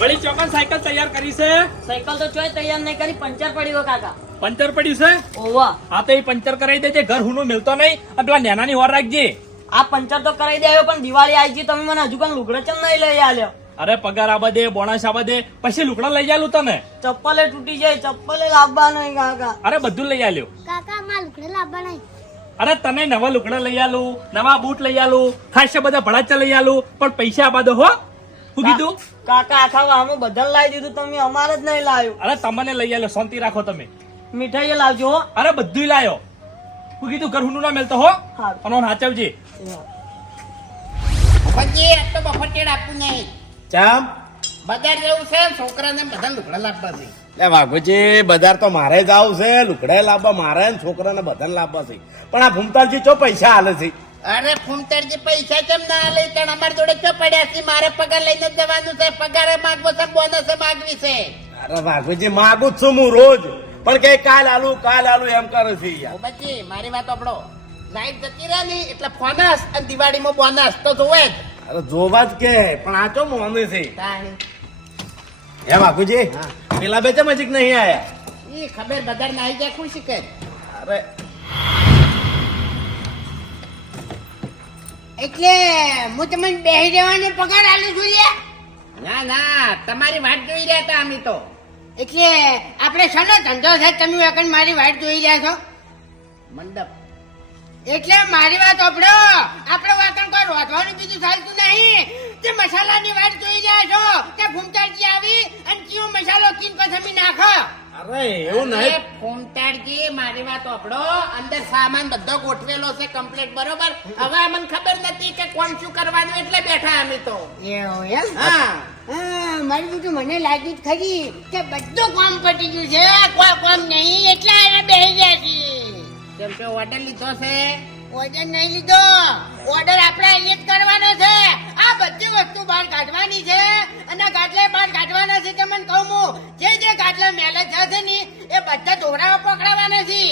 વળી ચોકન સાયકલ તૈયાર કરી છે? સાયકલ તો ચોય તૈયાર નહીં કરી પંચર પડી હોય કાકા. પંચર પડ્યું છે? ઓવા. હા તો એ પંચર કરાવી દેજે ઘર હું મિલતો નહીં. અને પેલા નેનાની વાર રાખજે. આ પંચર તો કરાવી દેજો પણ દિવાળી આવી ગઈ તમે મને હજુ પણ લુગડા ચમ નહીં લઈ આલ્યો? અરે પગાર આ બધે બોણસ આ બધે. પછી લુકડા લઈ આલું તને? ચપ્પલે તૂટી જાય ચપ્પલે લાવવા નહીં કાકા. અરે બધું લઈ આલ્યો. કાકા માં લુકડે લાવવા નહીં. અરે તને નવા લુકડા લઈ આલું નવા બૂટ લઈ આલું ખાસ બધા ભડાચા લઈ આલું પણ પૈસા આ દો હો. શું કીધું? કાકા આખા વાહમાં બધા લાવી દીધું. તમે અમારે જ નહીં લાવ્યું. અરે તમને લઈ આવ્યો શાંતિ રાખો તમે. મીઠાઈ લાવજો હો. અરે બધું લાવ્યો શું કીધું ઘર હુનું ના મેલતો હો. અનો હાચવજે. પછી આ તો બફટેડ આપવું નહીં. ચામ? બજાર જેવું છે છોકરાને બધા લુકડા લાવવા છે. લે વાઘુજી બજાર તો મારે જ આવું છે. લુકડે લાવવા મારે ને છોકરાને બધાને લાવવા છે. પણ આ ભૂમતાલજી ચો પૈસા હાલે છે? અરે ફૂમતરજી પૈસા કેમ ના લઈ? કારણ અમાર જોડે ચો પડ્યા છે? મારે પગાર લઈને જવાનું છે. પગારે માંગવો છે બોનસ માગવી છે. અરે વાઘુજી માગું છું હું રોજ. પણ કે કાલ આલુ કાલ આલુ એમ કરે છે યાર. પછી મારી વાત આપણો લાઈટ જતી રહે ને એટલે ફોનસ અને દિવાળીમાં બોનસ તો જોવે જ. અરે જોવા જ કે પણ આ ચો મોને છે? તાણી. હે વાઘુજી પેલા બે ચમ નહીં આયા? ઈ ખબર બજાર નાઈ આવી જાય ખુશી કે? અરે એટલે હું તમને બેહી રહેવાનો પગાર આલું છું લે ના ના તમારી વાટ જોઈ રહ્યા હતા અમે તો. એટલે આપણે શાનો ધંધો છે તમે વખત મારી વાત જોઈ રહ્યા છો. મંડપ. એટલે મારી વાત આપણો આપણે વાતણ કોઈ રોધવાનું બીજું ચાલતું નહીં. તે મસાલાની વાત જોઈ રહ્યા છો. તે ઘૂમતાડજી આવી અને કયો મસાલો કીન પછી અરે એવું નહીં. ફોમતાડજી મારી વાત સાંભળો અંદર સામાન બધો ગોઠવેલો છે કમ્પ્લીટ બરોબર? હવે અમને ખબર નથી કે કોણ શું કરવાનું એટલે બેઠા અમે તો. હા. મારી બધું મને લાગ્યું જ ખરી કે બધું કામ પટી ગયું છે. કોઈ કામ નહીં એટલે બેસી ગયા છીએ. કેમ કે ઓર્ડર લીધો છે? ઓર્ડર નહીં લીધો. ઓર્ડર આપણે અહીંયા જ કરવાનો છે. આ બધી વસ્તુ બહાર કાઢવાની છે. અને ગાટલે બહાર કાઢવાના છે તમને કહું હું? જે જે ગાટલે મેલે થશે ને એ બધા ઢોરાઓ પકડાવાના છે.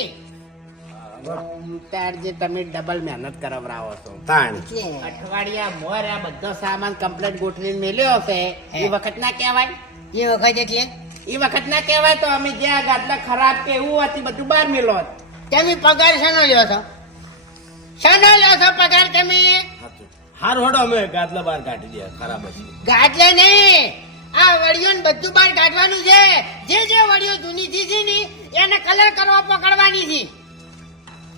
જે તમે ડબલ મહેનત કરાવરાવો છો. તાણ. અઠવાડિયા મોર આ બધો સામાન કમ્પ્લીટ ગોઠવીને મેલ્યો છે એ વખત ના કહેવાય. એ વખત એટલે? એ વખત ના કહેવાય તો અમે જે આ ગાટલા ખરાબ કે એવું હતી બધું બહાર મેલો તમે પગાર શેનો લ્યો છો? શાનો છો પગાર તમે? હાર હોડો અમે ગાદલા બહાર કાઢી દે ખરાબ હશે. ગાટલે નહીં આ વડીઓ બધું બહાર કાઢવાનું છે. જે જે વડીઓ જૂની છે ને એને કલર કરવા પકડવાની છે.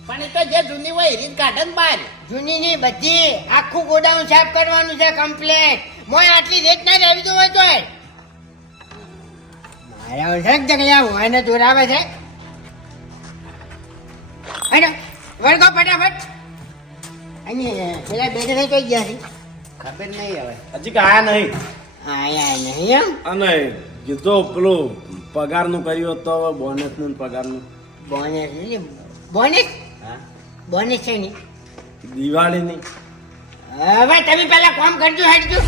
પણ એ તો જે જૂની હોય એ રીત કાઢે ને બહાર. જૂની ની બધી આખું ગોડાઉન સાફ કરવાનું છે કમ્પ્લેટ મોય આટલી રેત ના રહેવી તો હોય તોય. મારા છે જગ્યા હું એને જોરાવે છે? હેડો વળગો ફટાફટ. અહીં પેલા બેઠે થઈ કઈ ગયા છે? ખબર નહીં હવે. હજી કે આયા નહીં. આયા નહીં એમ? અને કીધો પેલું પગારનું કર્યું હોત તો હવે બોનસનું ને પગારનું. બોનસ બોનસ હા. બોનસ છે નહીં દિવાળીની. હવે તમે પહેલા કામ કરજો હટજો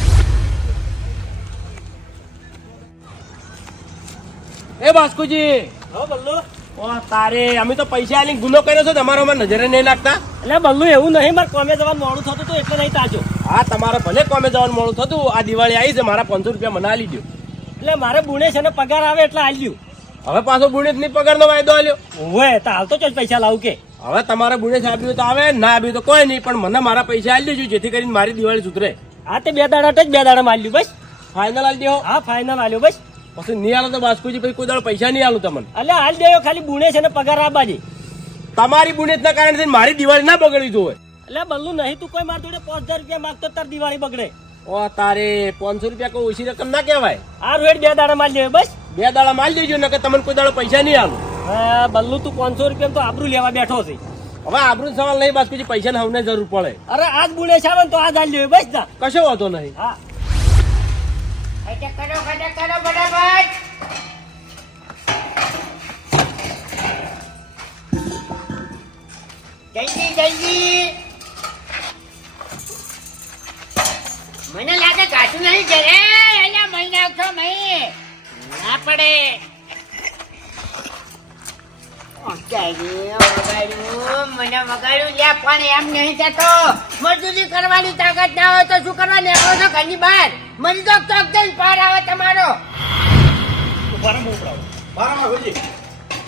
એ બાસ્કુજી. હો બલ્લુ ઓ તારે અમે તો પૈસા આલી ગુનો કર્યો છો તમારો અમારે નજરે નહીં નાખતા એટલે બલ્લુ એવું નહીં મારે કોમે જવાનું મોડું થતું હતું એટલે નહીં તાજો. હા તમારે ભલે કોમે જવાનું મોડું થતું આ દિવાળી આવી છે મારા પાંચસો રૂપિયા મને આલી દો એટલે મારે બુણે છે ને પગાર આવે એટલે આલ્યું હવે પાછો બુણે ની પગારનો વાયદો આલ્યો. ઓવે તો હાલ તો ચોજ પૈસા લાવું કે. હવે તમારે બુણે આપ્યું તો આવે ના આપ્યું તો કોઈ નહીં પણ મને મારા પૈસા આલી દેજો જેથી કરીને મારી દિવાળી સુધરે. હા તે બે દાડા જ બે દાડા માલ્યું બસ. ફાઇનલ આલી દેવો હા ફાઇનલ આલ્યો બસ. પછી નહીં આલો તો બાસ્કુજી પછી કોઈ દાડો પૈસા નહીં આલું તમને. એટલે હાલ દેયો ખાલી બુણે છે ને પગાર આબાજી તમારી બુણેજ ના કારણે મારી દિવાળી ના બગડવી જોવે. એટલે બલ્લુ નહીં તું કોઈ માર જોડે પાંચ હજાર રૂપિયા માંગતો તાર દિવાળી બગડે. ઓ તારે પાંચસો રૂપિયા કોઈ ઓછી રકમ ના કહેવાય. આ રેટ બે દાડા માલ દેવે બસ. બે દાડા માલ દેજો ને કે તમને કોઈ દાડો પૈસા નહીં આલું. હા, બલ્લુ તું પાંચસો રૂપિયા તો આબરૂ લેવા બેઠો છે. હવે આબરૂ સવાલ નહીં બાસ્કુજી પૈસા ને હમને જરૂર પડે. અરે આજ બુણે છે આવે તો આજ હાલ દેવે બસ કશો વાંધો નહીં. હા. અટક કરો અટક કરો ફટાફટ જલ્દી મને લાગે કાચું નહીં ઘરે અહીંયા મહી નાખશો મહી. ના પડે. મને વગાડ્યું લે પણ એમ નહીં થતો. મજૂરી કરવાની તાકાત ના હોય તો શું કરવાની? આવો છો ઘરની બહાર. મરી તો ચોક જઈને પાર આવે તમારો. ઉભારો હું ઉપડાવું. હોજી.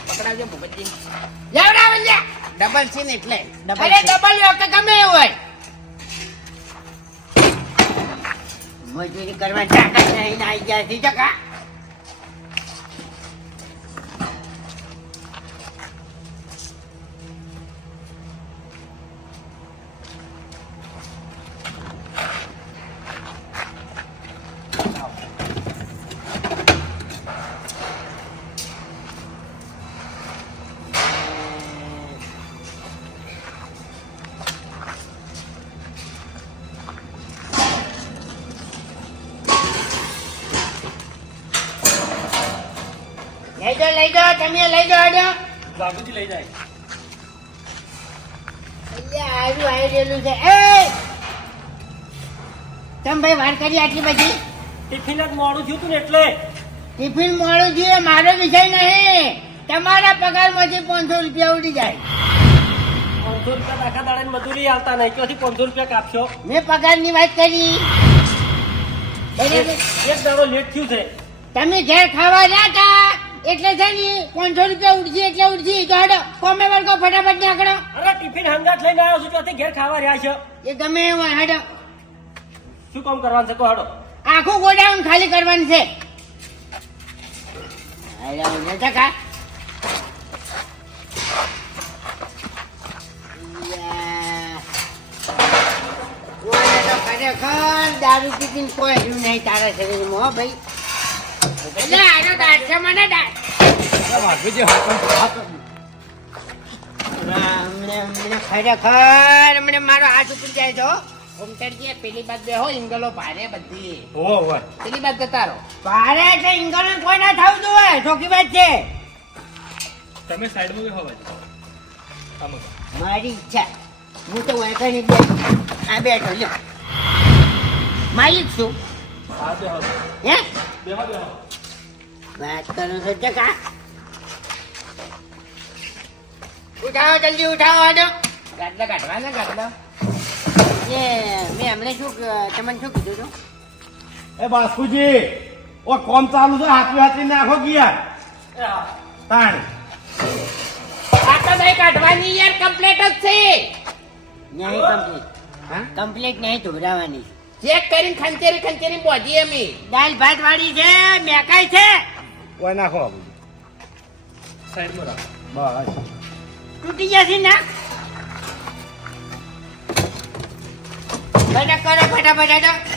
પકડાવજો ભૂપતજી લેવડાવો લે. ડબલ છે ને એટલે. અરે ડબલ વખત ગમે એવું હોય. મજૂરી કરવા તાકાત નહીં આવી ગયા છે. જકા તમે લઈ જાઓ હડો. બાબુજી લઈ જાય. આવ્યું આવી રહેલું છે. એ તમે ભાઈ વાર કરી આટલી બધી? ટિફિન જ મોડું થયું તું ને એટલે. ટિફિન મોડું થયું મારો વિષય નહીં. તમારા પગારમાંથી પાંચસો રૂપિયા ઉડી જાય. પાંચસો રૂપિયા આખા દાડે મજૂરી આવતા નહીં. ક્યાંથી પાંચસો રૂપિયા કાપશો? મેં પગારની વાત કરી? એક દાડો લેટ થયું છે. તમે ઘેર ખાવા રહ્યા હતા એટલે છે ને પાંચસો રૂપિયા ઉડશે એટલે ઉડશે. તો હડો કોમે વર્ગો ફટાફટ નીકળો. અરે ટિફિન હંગાત લઈને આવ્યો છું ત્યાંથી ઘેર ખાવા રહ્યા છો. એ ગમે એવું હોય, હડો. શું કામ કરવાનું છે તો હડો. આખું ગોડાઉન ખાલી કરવાનું છે. ને ખરેખર દારૂ પીતી કોઈ નહીં તારા શરીરમાં ભાઈ. એટલે આનો દાંત છે મને ખરેખર મને મારો હાથ ઉપર જાય છે હો. પેલી બાદ બેહો ઇંગલો ભારે બધી હોય પેલી બાદ જતા રહો ભારે છે ઇંગણ કોઈ ના થવું જોઈએ ચોખ્ખી વાત છે તમે સાઈડમાં બેહો મારી ઈચ્છા હું તો વાંકાની બે આ બેઠો લ્યો માલિક છું હા હે વાત કરો છો ચકા ઉઠાવો જલ્દી ઉઠાવો આડો ગાડલા કાઢવાના ગાડલા એ મેં હમણાં શું તમને શું કીધું હતું એ બાસ્કુજી ઓ કોમ ચાલુ છે હાથવી હાથવી નાખો ગયા તાણ. આ તો ભાઈ કાઢવાની યાર કમ્પ્લેટ જ છે. નહીં કમ્પ્લીટ હા? કમ્પ્લીટ નહીં ધોરાવાની ચેક કરીને ખંચેરી ખંચેરી બોજી અમે. દાલ ભાત વાળી છે મેકાઈ છે. ઓય નાખો સાઈડમાં રાખો બસ તૂટી જશે ના ફટાક કરો ફટાફટ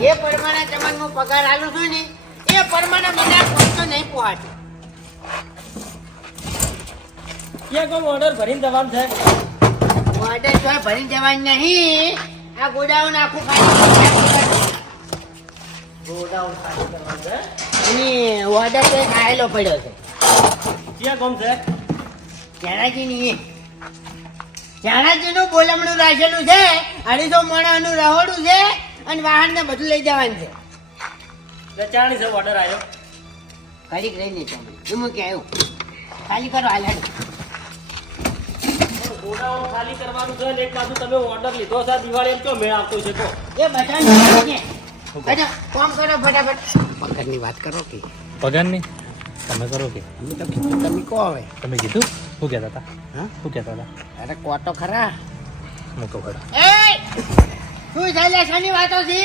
જે પ્રમાણે તમને હું પગાર આલું છું ને એ પ્રમાણે મને આ પૈસો નહીં પહોંચે ક્યાં કોમ ઓર્ડર ભરીને જવાનું છે? ઓર્ડર તો ભરી જવાનું નહીં. આ ગોડાઉન આખું ખાલી ગોડાઉન ખાલી કરવાનું છે એની ઓર્ડર તો આયેલો પડ્યો છે. ક્યાં કોમ છે? ચાણાજીની ચાણાજીનું બોલમણું રાખેલું છે અઢીસો માણાનું રહોડું છે અને વાહન ને બધું લઈ જવાનું છે. છે ઓર્ડર આવ્યો ઘડીક રહી નહીં તમે હું ક્યાં આવ્યું ખાલી કરો હાલ. ગોડાઉન ખાલી કરવાનું છે ને એક બાજુ તમે ઓર્ડર લીધો છે દિવાળી એમ મેળ આવતો છે કહો. એ બધા કામ કરો ફટાફટ. પગારની વાત કરો કે? પગારની? તમે કરો કે? અમે તો કીધું તમે કહો હવે. તમે કીધું? શું કહેતા હતા? હા? શું કહેતા હતા? અરે કોટો ખરા. કહું ખરા. એ શું ચાલે શાની વાતો છે?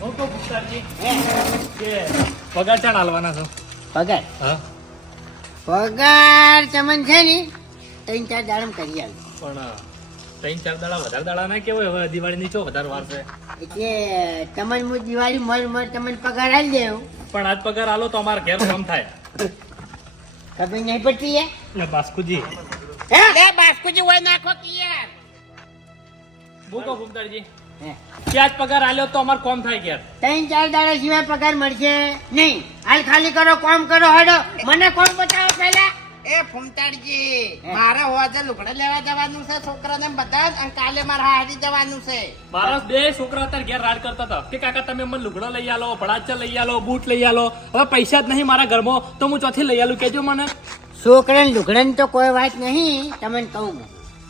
હું? કે પગાર ચાણ હાલવાના છો? પગાર? હા. પગાર ચમન છે ને ત્રણ ચાર દાડમ કરી આલ પણ ત્રણ ચાર દાડા વધારે દાડા ના કેવાય હવે દિવાળીની ચો વધારે વાર છે. એટલે તમને હું દિવાળી મર મર તમને પગાર આલી દેવું પણ આજ પગાર આલો તો અમારા ઘેર કામ થાય. ખબર નહીં પડતી હે? ને બાસ્કુજી. હે? અરે બાસ્કુજી હોય નાખો કે યાર પુસ્તારજી આજ પગાર આલ્યો તો અમારે કોમ થાય ઘેર. ત્રણ ચાર દાડા સિવાય પગાર મળશે નહીં. હાલ ખાલી કરો કોમ કરો હડો મને કોમ બતાવો પહેલા? એ ફૂમતાડજી મારે હોજે લુગડા લેવા જવાનું છે છોકરાને બધા અને કાલે મારે હારી જવાનું છે. મારા બે છોકરા અત્યારે ઘેર રાડ કરતા હતા. કે કાકા તમે મને લુગડો લઈ આલો ભડાચા લઈ આલો બૂટ લઈ આલો. હવે પૈસા જ નહીં મારા ઘરમાં તો હું ચોથી લઈ આલું કેજો મને. છોકરા લુગડાની તો કોઈ વાત નહીં તમને કહું.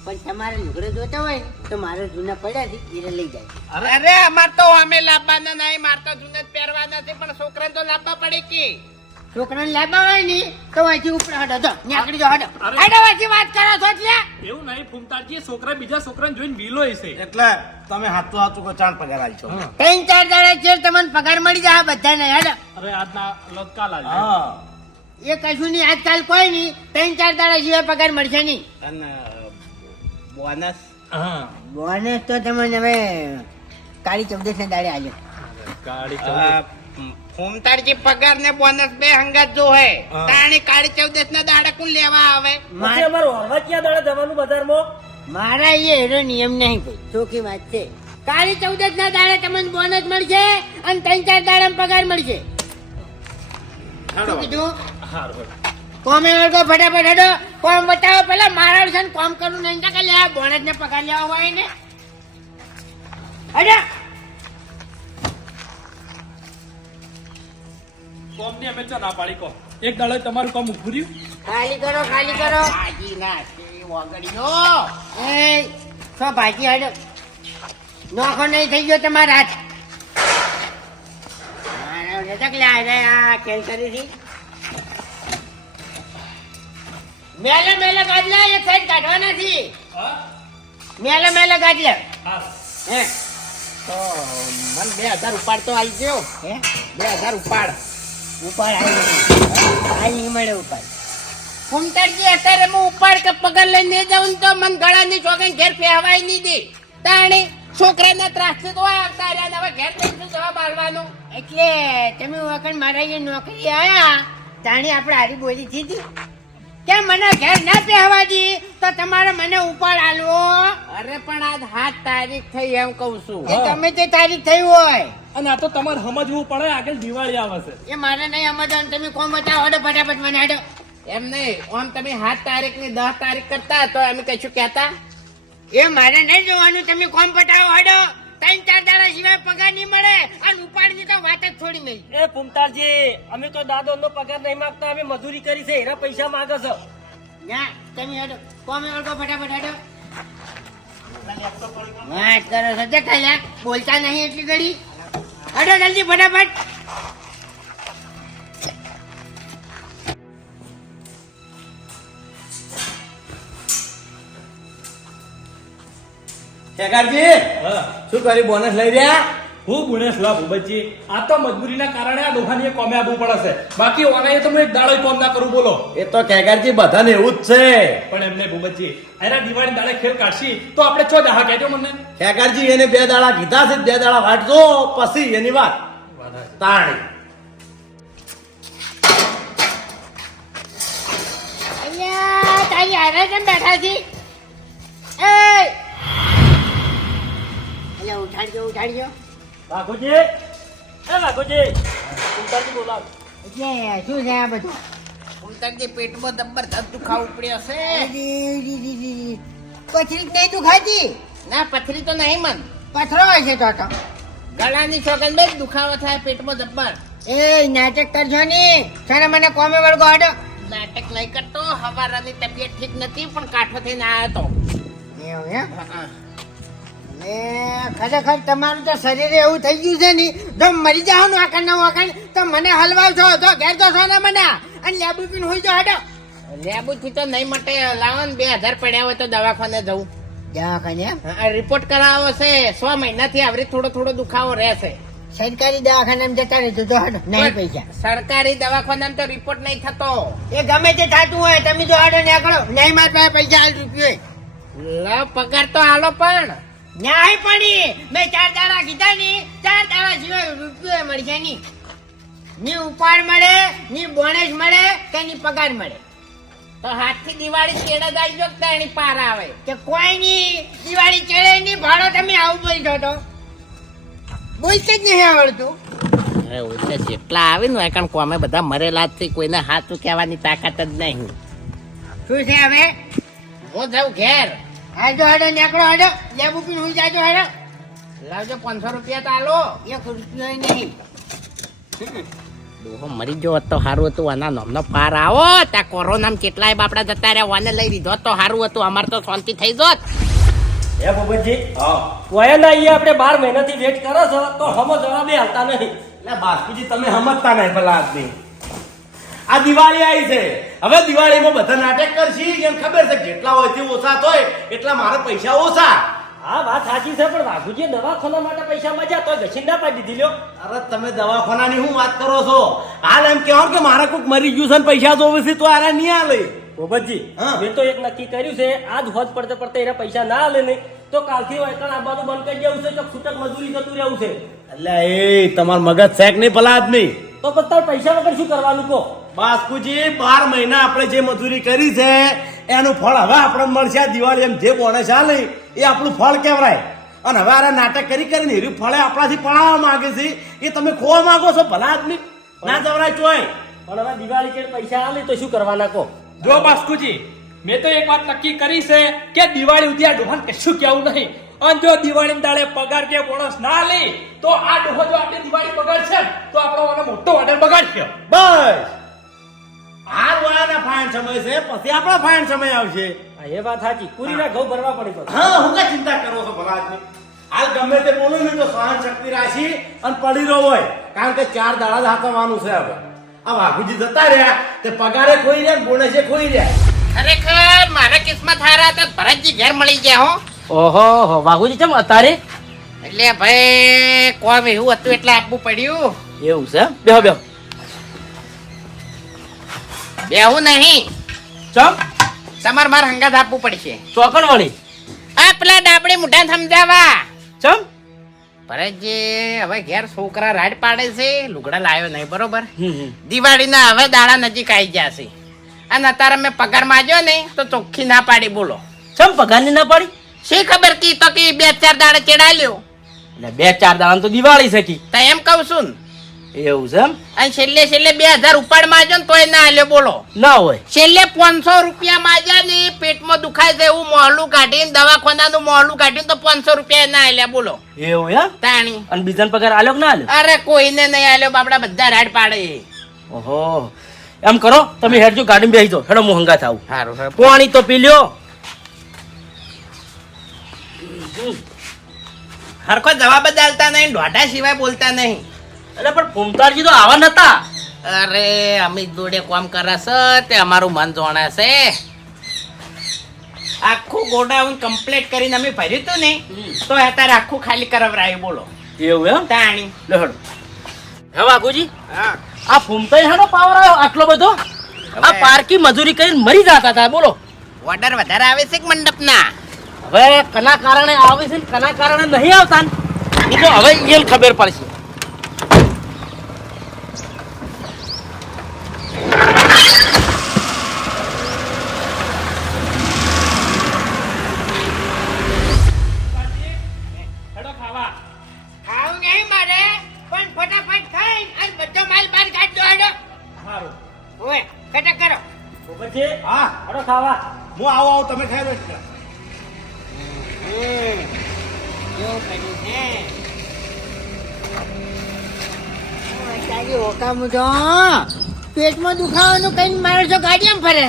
પણ તમારે લુગડો જોતો હોય તો મારે જૂના પડ્યા છે એ લઈ જાય. અરે. અમાર તો અમે લાવવાના નહીં માર તો જૂના જ પહેરવાના છે પણ છોકરાને તો લાવવા પડે કે. છોકરાને લાવવા હોય ને તો અહીંથી ઉપર હટો તો નીકળી જાઓ હટો અરે. હટો અહીંથી વાત કરો છો એટલે? એવું નહીં ફૂમતાજી છોકરા બીજા છોકરાને જોઈને બીલો હશે એટલે તમે હાથું હાથું કો ચાર પગાર આલશો. ત્રણ ચાર દાડા છે તમને પગાર મળી જાય બધાને હટો અરે આજના લોક કાલ આવજો. હા. એ કશું નહીં આજકાલ કોઈ નહીં ત્રણ ચાર દાડા સિવાય પગાર મળશે નહીં. અને બોનસ? હા. બોનસ તો તમને હવે કાળી ચૌદસ ને દાડે આવ્યો ગાડી ફૂમતાડજી પગાર ને બોનસ બે હંગાત જો હે. તાણી કાળી ચૌદસ ના દાડા કોણ લેવા આવે? મારા એ એનો નિયમ નહીં ભાઈ. ચોખી વાત છે. કાળી ચૌદસ ના દાડા તમને બોનસ મળશે અને ત્રણ ચાર દાડા પગાર મળશે. કોમે વર્ગો ફટાફટ હડો. કોમ બતાવો. પેલા મારા છે કોમ કરું નહીં કે લે આ બોનસ ને પગાર લેવા હોય ને. હેડો. કોમની અમે ચો ના પાડી કો. એક દાડે તમારું કામ ઉભું રહ્યું? ખાલી કરો ખાલી કરો. ભાજી ના છે વગડીયો એ છો ભાજી હેડો નોખો નહીં થઈ ગયો તમારા હાથ. મેલે મેલે ગાજલા એક સાઈડ કાઢવાના નથી હા? મેલે મેલે ગાજલા હે. તો મને બે હજાર ઉપાડ તો આવી ગયો હે? બે હજાર ઉપાડ. ઉપાડ હાલ નહીં મળે ઉપાડ. ફૂમતાડજી અત્યારે હું ઉપાડ કે પગર લઈને જાઉં તો મન ગળાની ચોકન ઘેર પહેવાય નહીં દે. તાણે છોકરાના ત્રાસથી તો આવતા રહ્યા હવે ઘેર જઈને જવાબ આલવાનો એટલે તમે વખત મારા અહીંયા નોકરી આવ્યા તાણી આપણે હારી બોલી દીધી. કે મને ઘેર ના પહેવા દી તો તમારે મને ઉપાડ આલવો. અરે પણ આજ હાથ તારીખ થઈ એમ કઉ છું. તમે જે તે તારીખ થઈ હોય. અને આ તો તમારે સમજવું પડે આગળ દિવાળી આવે છે. એ મારે નહીં સમજવાનું તમે કોમ બતાવો હડો ફટાફટ મને હડો. એમ નહીં આમ તમે સાત તારીખની દસ તારીખ કરતા તો અમે કશું કહેતા? એ મારે નહીં જોવાનું તમે કોમ પટાવો હડો. ત્રણ ચાર દાડા સિવાય પગાર નહીં મળે. અને ઉપાડની તો વાત જ થોડી નહીં. એ પુમતાલજી અમે તો દાદો નો પગાર નહીં માંગતા અમે મજૂરી કરી છે એના પૈસા માંગે છે. ના તમે હડો. કોમે વળગો ફટાફટ હડો. વાત કરો છો બોલતા નહીં એટલી ઘડી? હડો જલ્દી ફટાફટ. ખેગારજી શું કર્યું બોનસ લઈ રહ્યા? હું ગુણેશ લા ભૂપતજી આ તો મજબૂરીના કારણે આ દોહાની કોમે આવવું પડે છે. બાકી ઓનાએ તો હું એક દાડો કોમ ના કરું બોલો. એ તો ખેગારજી બધાને એવું જ છે. પણ એમને ભૂબજી અરે દિવાળી દાડે ખેલ કાઢશી તો આપણે છો દાહા કહેજો મને? ખેગારજી એને બે દાડા કીધા છે બે દાડા વાટજો પછી એની વાત. તાણી. અહીંયા તારી હારે કેમ બેઠા છી? એ! ઉઠાડજો ઉઠાડજો. વાઘુજી? એ વાઘુજી પુમતાલજી બોલાવ. એટલે શું છે આ બધું? ફૂમતાડજી પેટમાં જબરદસ્ત દુખાવો પડ્યો છે. પથરી નહીં દુખાતી ના પથરી તો નહીં મન. પથરો હોય છે તો તો. ગળાની ચોકન બે દુખાવો થાય પેટમાં દબ્બર. એ નાટક કરજો ને. છાને મને કોમે વળગો હડો. નાટક નહીં કરતો હવારાની તબિયત ઠીક નથી પણ કાઠો થઈને આવ્યો હતો એવું એમ? હા. એ ખરેખર તમારું તો શરીર એવું થઈ ગયું છે ને જો મરી જાવ ને આખર ના વખર તો મને હલવાવ છો તો ઘેર તો છો ને મને. અને લેબુ પીને હોઈ જો હડો. લેબુથી તો નહીં મટે લાવો ને બે હજાર પડ્યા હોય તો દવાખાને જવું. દવાખાને? રિપોર્ટ કરાવો છે. સો મહિનાથી આવરી થોડો થોડો દુખાવો રહેશે. સરકારી દવાખાને જતા રહેજો તો હડો નહીં પૈસા. સરકારી દવાખાનામાં તો રિપોર્ટ નહીં થતો. એ ગમે તે થતું હોય તમે જો હડો નીકળો. નહીં માર પાસે પૈસા હાલ રૂપિયો. લ પગાર તો હાલો પણ. ન્યાય પડી. મેં ચાર દાડા કીધા ની. ચાર દાડા સિવાય રૂપિયો મળશે નહીં. ની ઉપાડ મળે ની બોનસ મળે કે ની પગાર મળે. તો હાથથી દિવાળી ચેડે જાય જો એની પાર આવે? કે કોઈ ની. દિવાળી ચેડે ની ભાડો તમે આવું બોલતો તો. બોલતે જ નહીં આવડતું. જેટલા આવે ને કારણ કોમે બધા મરેલા જ છે કોઈને હાથું કહેવાની તાકાત જ નહીં. શું છે હવે? હું જાઉં ઘેર. હાજો હાડો નેકડો હાડો. લેબુ પીને હું જાજો હાડો. લાવજો પાંચસો રૂપિયા તો આલો. એક રૂપિયો નહીં. ડોહો મરી ગયો હોત તો સારું હતું. આના નોમનો પાર આવો. ત્યાં કોરોનામાં કેટલાય બાપડા જતા રહ્યા. વાને લઈ લીધો તો સારું હતું. અમારે તો શાંતિ થઈ જોત. હે ભૂપતજી હા વયના અહીંયા આપણે બાર મહિનાથી વેટ કરો છો. તો હમો જવાબે હાલતા નહીં. એટલે બાસ્કુજી તમે સમજતા નહીં પેલા આદમી. આ દિવાળી આવી છે. હવે દિવાળીમાં બધા નાટક કરશી એમ ખબર છે જેટલા હોય ઓછા થાય એટલા મારા પૈસા ઓછા. હા વાત સાચી છે પણ વાઘુજી દવાખાના માટે પૈસા મજા તો ઘસી ના પાડી દીધી લ્યો. અરે તમે દવાખાનાની હું વાત કરો છો? હાલ એમ કહેવાય કે મારા કોઈક મરી ગયું છે ને પૈસા જોવે છે તો આરા નહીં આલે. ભૂપતજી હા. મેં તો એક નક્કી કર્યું છે આજ હોજ પડતે પડતે એના પૈસા ના આલે નહીં તો કાલથી વળકણ આવવાનું બંધ કરી દેવું છે તો છૂટક મજૂરી જતું રહેવું છે. એટલે એ તમાર મગજ શેક નહીં ભલા આદમી તો તાર પૈસા વગર શું કરવાનું કહો? બાસ્કુજી બાર મહિના આપણે જે મજૂરી કરી છે એનું ફળ હવે આપણે મળશે આ દિવાળી એમ જે બોણે ચાલે એ આપણું ફળ કેવરાય અને હવે આ નાટક કરી કરીને એનું ફળે આપણાથી પડાવવા માંગે છે એ તમે ખોવા માંગો છો ભલા આદમી? ના જવરાય ચોય. પણ હવે દિવાળી કે પૈસા આલે તો શું કરવાના કહો? જો બાસ્કુજી મેં તો એક વાત નક્કી કરી છે કે દિવાળી ઉધી આ ડોહન કશું કેવું નહીં. અને જો દિવાળી દાડે પગાર કે બોનસ ના લે તો આ ડોહો જો આપણે દિવાળી પગાર છે તો આપણો આનો મોટો ઓર્ડર બગાડશે. બસ. હાર વાળાના ફાઇન સમય છે પછી આપણો ફાઇન સમય આવશે. હા એ વાત સાચી. પૂરીના ઘઉં ભરવા પડી તો. હા હું કઈ ચિંતા કરો છો ભલા આદમી હાલ ગમે તે બોલો ને તો સહન શક્તિ રાખી અને પડી રહ્યો હોય. કારણ કે ચાર દાડા હાથવાનું છે હવે. આ વાઘુજી જતા રહ્યા તે પગારે ખોઈ રહ્યા ગુણે છે ખોઈ રહ્યા. ખરેખર મારે કિસ્મત હારા હતા ભરતજી ઘેર મળી ગયા હો. ઓહો વાઘુજી ચમ અત્યારે એટલે ભાઈ કોમ એવું હતું એટલે આપવું પડ્યું. એવું છે બેહો બેહો. બેહું નહીં. ચમ? તમારે મારે હંગાત આપવું પડશે. ચોકણ વળી આ પેલા ડાબડી મુઢા સમજાવા. ચમ? ભરતજી હવે ઘેર છોકરા રાડ પાડે છે લુગડા લાવ્યો નહીં બરોબર. દિવાળીના હવે દાડા નજીક આવી જશે છે. અને અત્યારે મેં પગાર માંગ્યો ને તો ચોખ્ખી ના પાડી બોલો. ચમ પગારની ના પાડી? શી ખબર કી તો કે બે ચાર દાડા ચડાલ્યો એટલે બે ચાર દાડા તો દિવાળી શકી તો એમ કહું છું ને. એવું છે એમ? અને છેલ્લે છેલ્લે બે હજાર ઉપાડ માજો ને તોય ના હાલ્યો બોલો. ના હોય. છેલ્લે પાંચસો રૂપિયા માંગ્યા ને પેટમાં દુખાય છે એવું મોહલું કાઢીને દવાખાનાનું મોહલું કાઢીને તો પાંચસો રૂપિયા ના હાલ્યા બોલો. એવું હે તાણી. અને બીજાને પગાર આલ્યો કે ના આલ્યો? અરે કોઈને નહીં આલ્યો બાપડા બધા રાડ પાડે. ઓહો. એમ કરો તમે હેડજો ગાડી બેસી જાઓ. હેડો હું હંગા થાવ સારું પાણી તો પી લ્યો. હરખો જવાબ જ આલતા નહીં દોઢા સિવાય બોલતા નહીં. એટલે પણ ફૂમતારજી તો આવા નતા. અરે અમિત જોડે કોમ કરાશે તે અમારું મન જોણાશે છે. આખું ગોડાઉન કમ્પ્લીટ કરીને અમે ભર્યું હતું ને તો અત્યારે આખું ખાલી કરાવરાયું બોલો. એવું એમ? તાણી. લે હેડો. હે વાઘુજી? હા. આ ફૂમતાઈ હાનો પાવર આવ્યો આટલો બધો? આ પારકી મજૂરી કરીને મરી જતા હતા બોલો. ઓર્ડર વધારે આવે છે મંડપના? હવે કના કારણે આવે છે કના કારણે નહીં આવતા ને? તો હવે એમ ખબર પડશે હેડો ખાવા ખાવું નહીં મારે પણ ફટાફટ ખાઈ અને બધો માલ બહાર કાઢ દો હાડો સારું ઓય કટક કરો ખાવા હું આવો આવો તમે ખાઈ લો કેવું કર્યું હે. ઓકામું તો પેટમાં દુખાવાનું કઈ મારો છો ગાડી ફરે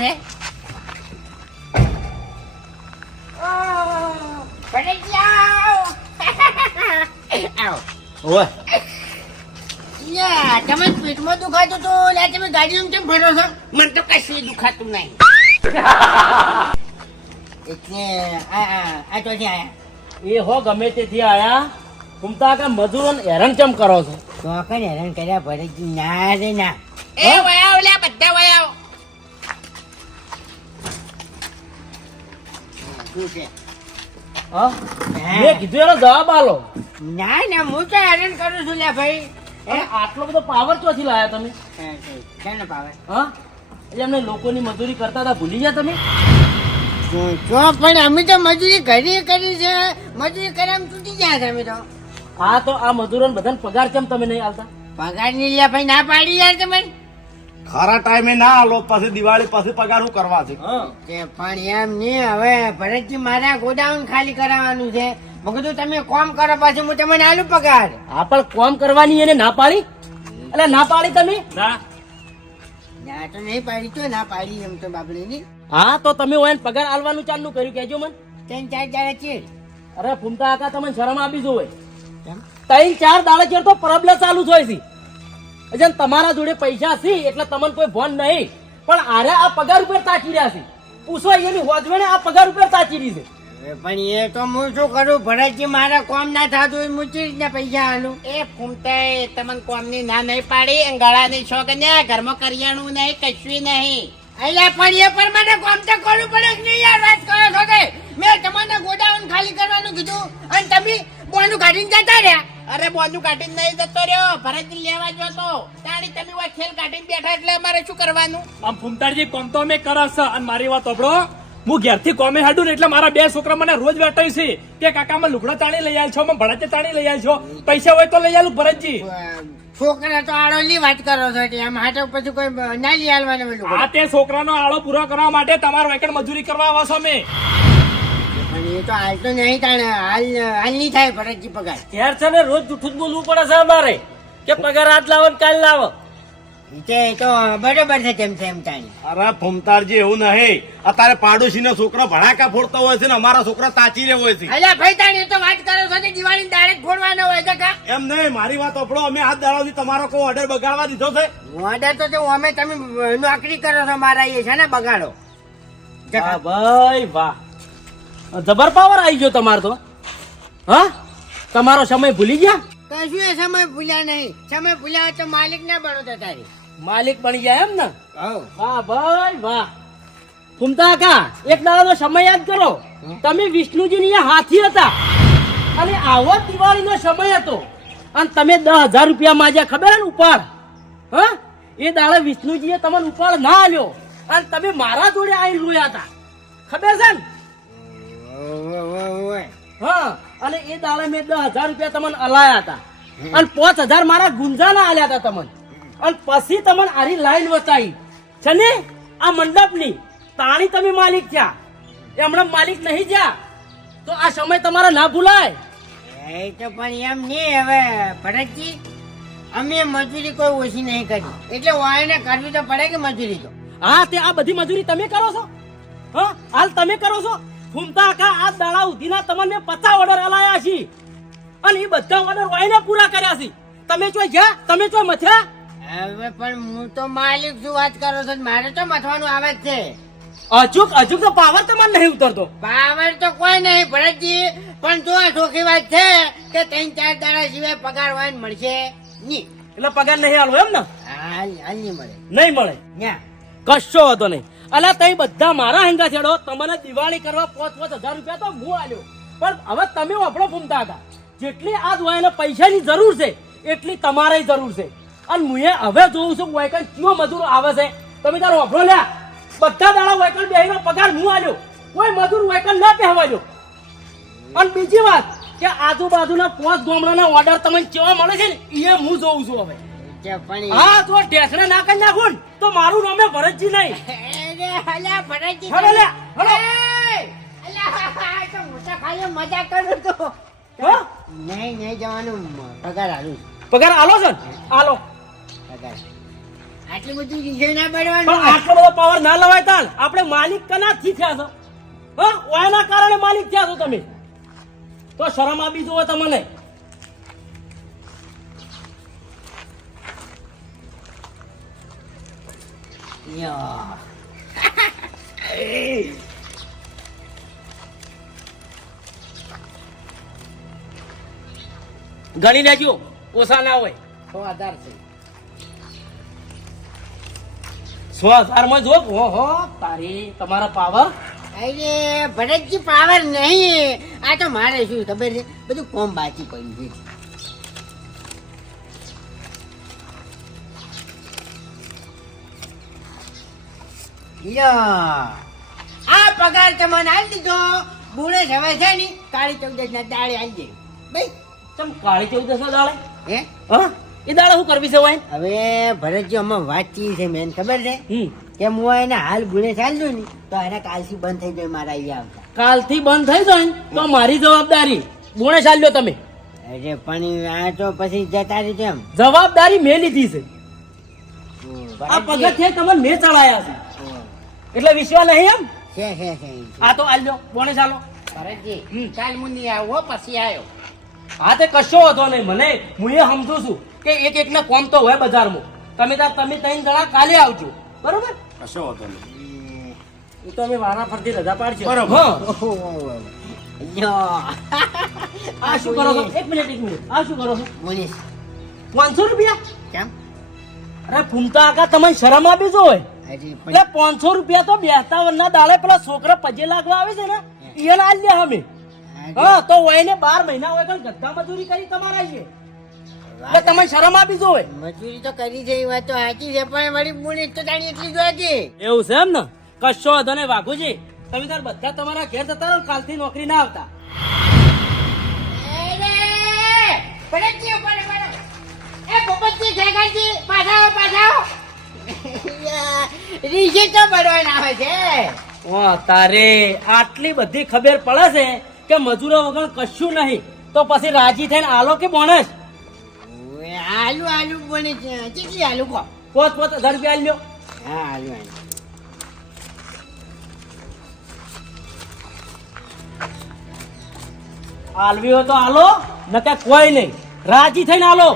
આવો. તમે પેટમાં દુખાતું તો ને તમે ગાડીમાં કેમ ફરો છો? મને તો કશું દુખાતું નહીં. એટલે આ આ આ તો એ હો ગમે તેથી આયા. ફૂમતા કે મજૂરોને હેરાન કેમ કરો છો? તો કઈ હેરાન કર્યા ભરે ના રે ના. એ વયાવ લે બધા વયાવ. શું છે? મેં કીધું એનો જવાબ આલો. ના ના હું તો હેરાન કરું છું લે ભાઈ. આટલો બધો પાવર ચોથી લાયા તમે? કેનો પાવે હા? એટલે અમને લોકોની મજૂરી કરતા હતા ભૂલી ગયા તમે? જો પણ અમે તો મજૂરી ઘણી કરી છે. મજૂરી કર્યા તૂટી ગયા છે અમે તો. હા તો આ મજૂરોને બધાને પગાર કેમ તમે નહીં આવતા પગારની લે ભાઈ ના પાડી યાર તમે. ખરા ટાઈમે ના આલો પછી દિવાળી પછી પગાર શું કરવા છે? કે પણ એમ નહીં હવે ભરતજી મારા ગોડાઉન ખાલી કરાવવાનું છે. મેં કીધું તમે કોમ કરો પછી હું તમને આલુ પગાર. આ પણ કોમ કરવાની એને ના પાડી? એટલે ના પાડી તમે? ના. ના તો નહીં પાડી. તો ના પાડી એમ તો બાપડીની? હા તો તમે ઓય પગાર આલવાનું ચાલુ કર્યું કેજો મને. ત્રણ ચાર દાડા છે અરે ફૂમતા આકા તમને શરમ આપી જોવે. ત્રણ ચાર દાડા ચેર તો પરબલે ચાલુ થાય છે. અજન તમારા જોડે પૈસા છે એટલે તમને કોઈ ભોન નહીં. પણ આરે આ પગાર ઉપર તાકી રહ્યા છે. પૂછો એની હોજવણે આ પગાર ઉપર તાકી રહી છે. પણ એ તો હું શું કરું? ભરતજી મારા કોમ ના થતું હોય હું ચીજ ને પૈસા આલું. એ ફૂમતાઈ તમને કોમની ના નહીં પાડી ગળાની શોખ ને ઘરમાં કરિયાણું નહીં કશું નહીં. એટલે પણ એ પણ મને કોમ તો કરવું પડે કે નહીં યાર? વાત કરો છો કે? મેં તમને ગોડાઉન ખાલી કરવાનું કીધું અને તમે બોનું કાઢીને જતા રહ્યા. અરે બોનું કાઢીને નહીં જતો રહ્યો. ભરતજી લેવા જ તો. તાણી તમે વા ખેલ કાઢીને બેઠા એટલે અમારે શું કરવાનું? આમ ફૂમતાડજી કોમ તો અમે કરસ અને મારી વાત સાંભળો. હું ઘેરથી કોમે હાડું ને એટલે મારા બે છોકરા મને રોજ વેટાય છે. કે કાકા માં લુગડા તાણી લઈ આલ છો માં ભડાચે તાણી લઈ આલ છો. પૈસા હોય તો લઈ આલું ભરતજી. છોકરા તો આળોની વાત કરો છો કે આમ હાટો પછી કોઈ ના લઈ આવવાનું આ તે છોકરાનો આળો પૂરો કરવા માટે તમારો વેકેટ મજૂરી કરવા આવો છો અમે. પણ એ તો હાલ તો નહીં તાણે હાલ હાલ નહીં થાય ભરતજી પગાર. ઘેર છે ને રોજ જૂઠું જ બોલવું પડે છે અમારે. કે પગાર આજ લાવો ને કાલ લાવો. તો એ બરોબર છે તેમ છે એમ તાણી. અરે ફમતારજી એવું નહીં. અત્યારે પાડોશી છોકરો ભડાકા ફોડતો હોય છે ને અમારા છોકરા તાચી રહ્યો હોય છે. અલ્યા ભાઈ તાણી તો વાત કરો છો કે દિવાળી દાડે ફોડવાનો હોય છે કા? એમ નહીં મારી વાત સાંભળો. અમે હાથ દાડાથી તમારો કોઈ ઓર્ડર બગાડવા દીધો છે? ઓર્ડર તો અમે તમે નોકરી કરો છો મારા એ છે ને બગાડો. વાહ ભાઈ વાહ. જબર પાવર આવી ગયો તમારો તો. હા? તમારો સમય ભૂલી ગયા? કશું એ સમય ભૂલ્યા નહીં. સમય ભૂલ્યા તો માલિક ના બનો તો તારી. માલિક બની ગયા એમ ને? વાહ ભાઈ વાહ. ફૂમતા કા એક દાડાનો સમય યાદ કરો. તમે વિષ્ણુજીની અહીંયા હાથી હતા. અને આવો દિવાળીનો સમય હતો. અને તમે દસ હજાર રૂપિયા માજ્યા ખબર ને ઉપાડ હા? એ દાડે વિષ્ણુજીએ તમને ઉપાડ ના આલ્યો અને તમે મારા જોડે આવીને રોયા હતા. ખબર છે ને. હા અને એ દાડે મેં દસ હજાર રૂપિયા તમને અલાયા હતા. અને પાંચ હજાર મારા ગુંજાના આલ્યા હતા તમને. અને પછી તમને આરી લાઈન વચાવી છે ને? આ મંડપની. તાણી તમે માલિક થયા. એ હમણાં માલિક નહીં થયા. તો આ સમય તમારે ના ભૂલાય. એ તો પણ એમ નહીં હવે ભરતજી અમે મજૂરી કોઈ ઓછી નહીં કરી. એટલે વાયને કરવી તો પડે કે મજૂરી તો? હા તે આ બધી મજૂરી તમે કરો છો. હા હાલ તમે કરો છો. ફૂમતા કા આ દાડા સુધીના તમને પચાસ ઓર્ડર અલાયા છે. અને એ બધા ઓર્ડર વાઈને પૂરા કર્યા છે. તમે ચોય ગયા તમે ચોય મથ્યા? હવે પણ હું તો માલિક છું વાત કરો છો. મારે તો મથવાનું આવે જ છે. અચૂક અચૂક તો પાવર તમારે નહીં ઉતરતો. પાવર તો કોઈ નહીં ભરતજી. પણ જો આ ચોખ્ખી વાત છે કે ત્રણ ચાર દાડા સિવાય પગાર હોય મળશે નહીં. એટલે પગાર નહીં આલો એમ ને? હાલ હાલ નહીં મળે. નહીં મળે. કશો હતો નહીં. અલા તઈ બધા મારા હંગા છેડો. તમને દિવાળી કરવા પાંચ પાંચ હજાર રૂપિયા તો હું આલ્યો. પણ હવે તમે આપણો ફૂમતા હતા જેટલી આ દવાઈને પૈસાની જરૂર છે એટલી તમારે જરૂર છે. અને હું હવે જોઉં છું વાયકલ કયો મજૂર આવે છે? તમે તારો વપડો લ્યા. બધા દાડા વાયકલ બેહીનો પગાર હું આલ્યો. કોઈ મજૂર વાયકન ના પહેવાજો અને બીજી વાત કે આજુબાજુના પાંચ ગામડાના ઓર્ડર તમને કેવા મળે છે ને એ હું જોઉં છું હવે. હા તો ઢેસણે ના કરી નાખું તો મારું નામે ભરતજી નહીં. અલ્યા ભરતજી હલો હલો. અલ્યા, તો મોટા ખાલી મજાક કરું તો. હો? નહીં નહીં જવાનું પગાર હાલું પગાર આલો છે આલો. પગાર. આટલું બધું રીઝે ના પણ આટલો બધો પાવર ના લવાય તાણ આપણે માલિક કના થી થયા છો? હા? ઓયના કારણે માલિક થયા છો તમે? તો શરમ આપી દો તમને. યા. ગણી લેજો ઓછા ના હોય. સો હજાર છે. સો હજારમાં જો હો હો તારી તમારા પાવર અરે ભરતજી પાવર નહીં. આ તો મારે શું ખબર છે? બધું કોમ બાકી પડ્યું છે. યા. આ પગાર તમને આલી દીધો. બુણે હવે છે ને કાળી ચૌદશ ના દાળે આલી દે. ભાઈ તમ કાળી ચૌદશ ના દાળે? હે? હા? એ દાળે શું કરવી છે હોય હવે ભરતજી આમાં વાતચી છે મેન ખબર છે? કે હું એને હાલ ગુણે ચાલજો ને તો એને કાલથી બંધ થઈ જાય મારા અહીંયા આવતા. કાલથી બંધ થઈ જાય ને તો મારી જવાબદારી. ગુણે ચાલ્યો તમે. અરે પણ આ તો પછી જતા રહી એમ. જવાબદારી મેં લીધી છે. આ પગથિયા તમને મેં ચડાયા છે. એટલે વિશ્વાસ નહીં એમ? હે હે હે. આ તો આલ્યો બોણે ચાલો. ભરતજી ચાલ હું આવો હો, પછી આવ્યો હા તે કશો હતો નહીં. મને હું એ સમજુ છું કે એક એક ને કોમ તો હોય બજારમાં. તમે ત્યાં તમે ત્રણ જણા કાલે આવજો. બરોબર? કશો વાંધો નહીં. એ તો અમે વારા ફરતી રજા પાડશે. બરોબર. હા. આ શું કરો છો? એક મિનિટ એક મિનિટ. આ શું કરો છો? મનીષ પાંચસો રૂપિયા? કેમ? અરે ફૂમતા આકા તમને શરમ આપી જો હોય. એટલે પાંચસો રૂપિયા તો બેસતા વરના દાડે પેલા છોકરા પજે લાગવા આવે છે ને એને લે અમે. હા તો હોય ને બાર મહિના હોય પણ ગધા મજૂરી કરી તમારા છે એટલે તમને શરમ આપી જો મજૂરી તો કરી છે એ વાત તો સાચી છે પણ વળી બોલી તો જાણી એટલી જ વાગી એવું છે એમ ને? કશો વાંધો નહીં વાઘુજી તમે તાર બધા તમારા ઘેર જતા રહો કાલથી નોકરી ના આવતા. એ પોપટજી પાછા આવો પાછા આવો. આવે છે. વાહ તારે આટલી બધી ખબર પડે છે કે મજૂરો વગર કશું નહીં. તો પછી રાજી થઈને આલો કે બોનસ? આલુ આલુ બોને કેટલી આલુ કો પોત પોત હજાર રૂપિયા આલ્યો. હા આલુ આલુ. આલવી હોય તો આલો નકે કોઈ નહીં. રાજી થઈને આલો.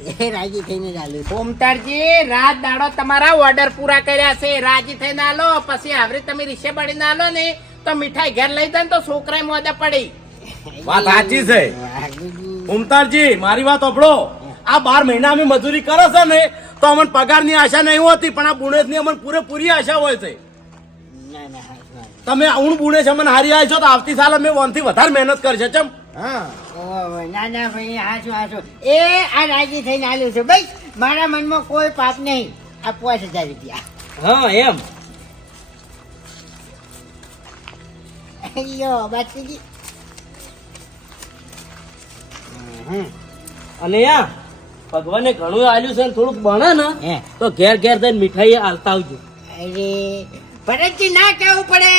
એ રાજી થઈને ચાલુ ઓમતારજી રાત દાડો તમારા ઓર્ડર પૂરા કર્યા છે. રાજી થઈને આલો પછી આવરી તમે રીસે પડીને આલો ને તો મીઠાઈ ઘેર લઈ જાય તો છોકરાએ મોદે પડી. વાત સાચી છે. ઓમતારજી મારી વાત સાંભળો. આ બાર મહિના અમે મજૂરી કરો છો ને તો અમને પગારની આશા નહીં હોતી પણ આ બુણેજની અમને પૂરેપૂરી આશા હોય છે. તમે હું બુણેજ અમને હારી આવ્યો છો તો આવતી સાલ અમે વનથી વધારે મહેનત કરશે. ચમ હા. ના ના ભાઈ હાચું હાચું. એ આ રાજી થઈને આવ્યું છે. ભાઈ મારા મનમાં કોઈ પાપ નહીં. આ પાંચ હજાર રૂપિયા. હા એમ. અయ్યો બાકી અને યા ભગવાને ઘણું આલ્યું છે થોડુંક ભણે ને તો ઘેર ઘેર થઈને મીઠાઈ આલતા આવજો. અરે ભરતજી ના કેવું પડે.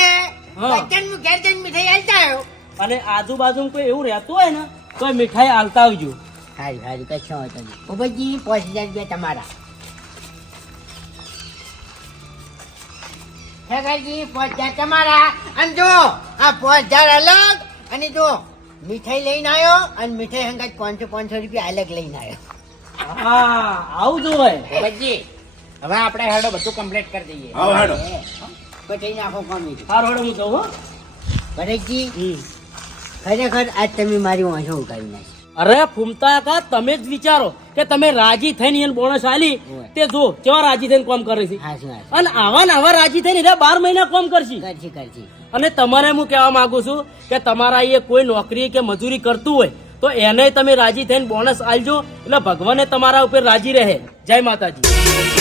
ઘેર જઈને મીઠાઈ આલતા આવ્યો? અને આજુબાજુ કોઈ એવું રહેતું હોય ને તો મીઠાઈ આલતા આવજો. સારી સારી કશો વાંધો નહીં. બાબાજી પાંચ હજાર રૂપિયા તમારા. ઠાકરજી પાંચ હજાર તમારા. અને જો આ પાંચ હજાર અલગ અને જો મીઠાઈ લઈને આવ્યો અને મીઠાઈ હંગાત પાંચસો પાંચસો રૂપિયા અલગ લઈને આવ્યો. હા આવું જ હોય. ભગતજી હવે આપણે હેડો બધું કમ્પ્લીટ કરી દઈએ. હા હેડો. પછી નાખો કોમી હાર હેડો હું જઉં હમ. ખરેખર આજ તમે મારી વાંચો ઉગાડી નાખી. અરે ફૂમતા કા તમે જ વિચારો કે તમે રાજી થઈને એને બોનસ આલી તે જો કેવા રાજી થઈને કામ કરે છે? અને આવા ને આવા રાજી થઈને એટલે બાર મહિના કામ કરશે. કરશી કરશી. અને તમારે હું કહેવા માંગુ છું કે તમારા એ કોઈ નોકરી કે મજૂરી કરતું હોય તો એને તમે રાજી થઈને બોનસ આલજો એટલે ભગવાને તમારા ઉપર રાજી રહે. જય માતાજી.